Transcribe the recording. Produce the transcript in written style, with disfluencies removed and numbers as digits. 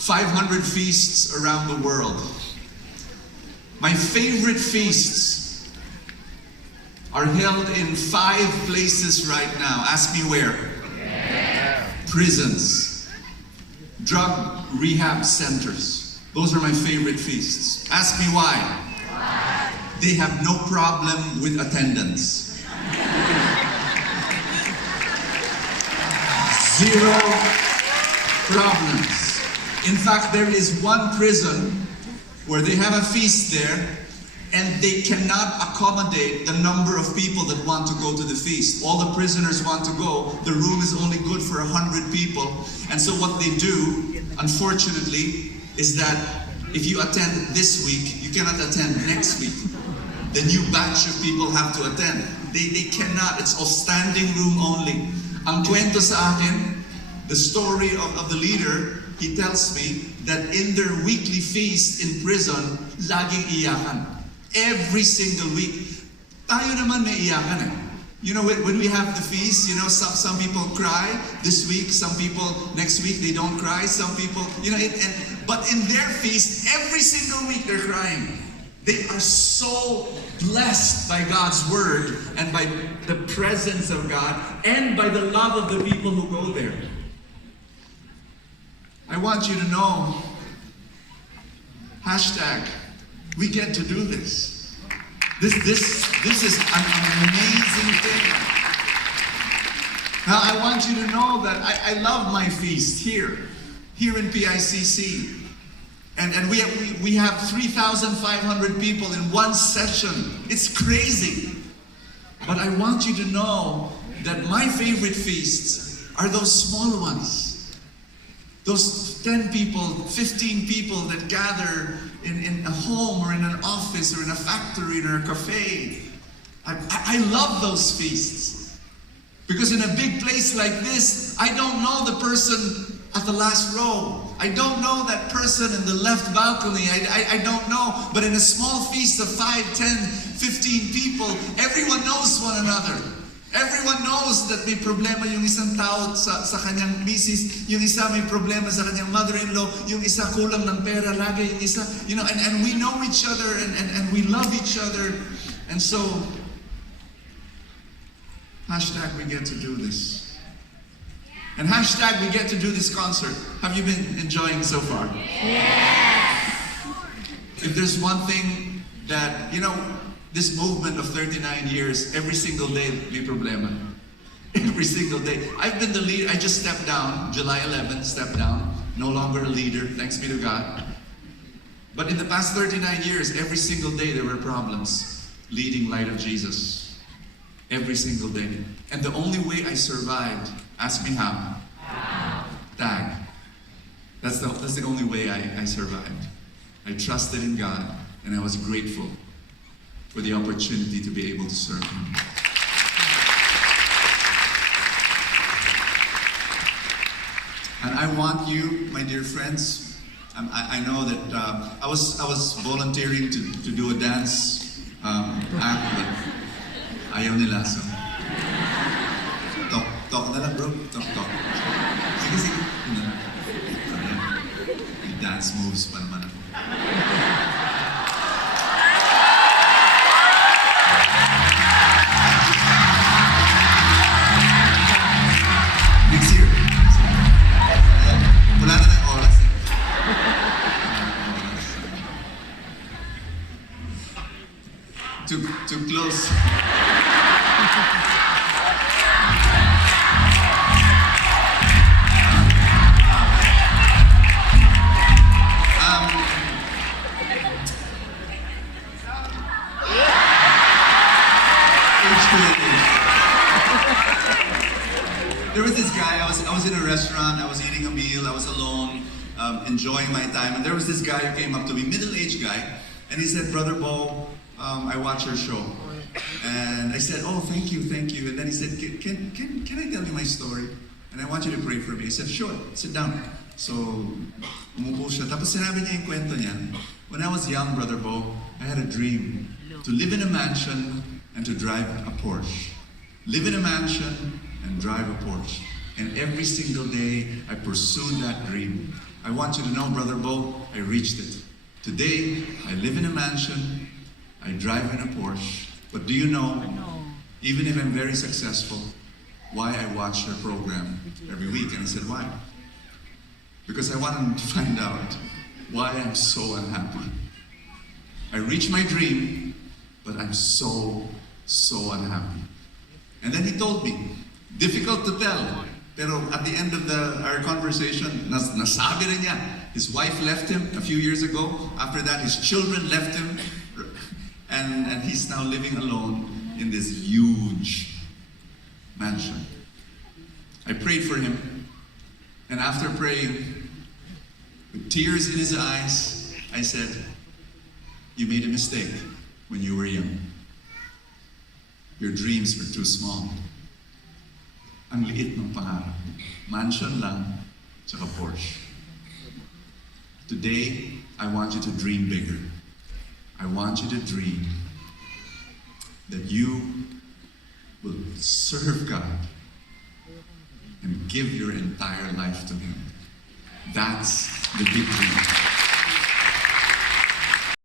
500 feasts around the world. My favorite feasts are held in 5 places right now. Ask me where? Prisons, drug rehab centers. Those are my favorite feasts. Ask me why? They have no problem with attendance. 0 problems. In fact, there is one prison where they have a feast there and they cannot accommodate the number of people that want to go to the feast. All the prisoners want to go. The room is only good for 100 people. And so what they do, unfortunately, is that if you attend this week, you cannot attend next week. The new batch of people have to attend. They cannot. It's all standing room only. Ang kwento sa akin, the story of the leader, he tells me that in their weekly feast in prison, laging iyakan. Every single week. Tayo naman may iyakan eh. You know, when we have the feast, you know, some people cry this week, some people next week they don't cry, some people, you know, but in their feast, every single week they're crying. They are so blessed by God's word and by the presence of God and by the love of the people who go there. I want you to know, hashtag, we get to do this. This is an amazing thing. Now I want you to know that I love my feast here in PICC. And we have 3,500 people in one session. It's crazy. But I want you to know that my favorite feasts are those small ones. Those 10 people, 15 people that gather in a home or in an office or in a factory or a cafe. I love those feasts. Because in a big place like this, I don't know the person at the last row. I don't know that person in the left balcony. I don't know. But in a small feast of 5, 10, 15 people, everyone knows one another. Everyone knows that may problema yung isang tao sa kanyang misis, yung isa may problema sa kanyang mother-in-law, yung isa kulang ng pera lagi, yung isa, you know, and we know each other and we love each other. And so, hashtag we get to do this. And hashtag we get to do this concert. Have you been enjoying so far? Yes! If there's one thing that, you know, this movement of 39 years, every single day, may problema. Every single day. I've been the leader. I just stepped down, July 11th, stepped down. No longer a leader, thanks be to God. But in the past 39 years, every single day there were problems leading Light of Jesus. Every single day. And the only way I survived, ask me how. Tag. That's the only way I survived. I trusted in God, and I was grateful for the opportunity to be able to serve Him. And I want you, my dear friends, I know that I was volunteering to do a dance act, but ayaw nila, so talk na lang, bro, talk. Sige. May dance moves pa naman ako. Too close. There was this guy, I was in a restaurant, I was eating a meal, I was alone, enjoying my time, and there was this guy who came up to me, middle-aged guy, and he said, "Brother Bo, I watch your show." And I said, "Oh, thank you. And then he said, can I tell you my story? And I want you to pray for me." I said, "Sure, sit down." So, umupo siya. Tapos sinabi niya yung kwento niya. When I was young, Brother Bo, I had a dream to live in a mansion and to drive a Porsche. Live in a mansion and drive a Porsche. And every single day, I pursued that dream. I I want you to know, Brother Bo, I reached it. Today, I live in a mansion, I drive in a Porsche, but do you know, even if I'm very successful, why I watch her program every week? And I said, why? Because I want to find out why I'm so unhappy. I reached my dream, but I'm so unhappy. And then he told me, difficult to tell, pero at the end of our conversation, nasabi rin niya. His wife left him a few years ago. After that, his children left him. And he's now living alone in this huge mansion. I prayed for him. And after praying, with tears in his eyes, I said, you made a mistake when you were young. Your dreams were too small. Ang liit ng pangarap. Mansion lang, tsaka Porsche. Today, I want you to dream bigger. I want you to dream that you will serve God and give your entire life to Him. That's the big dream.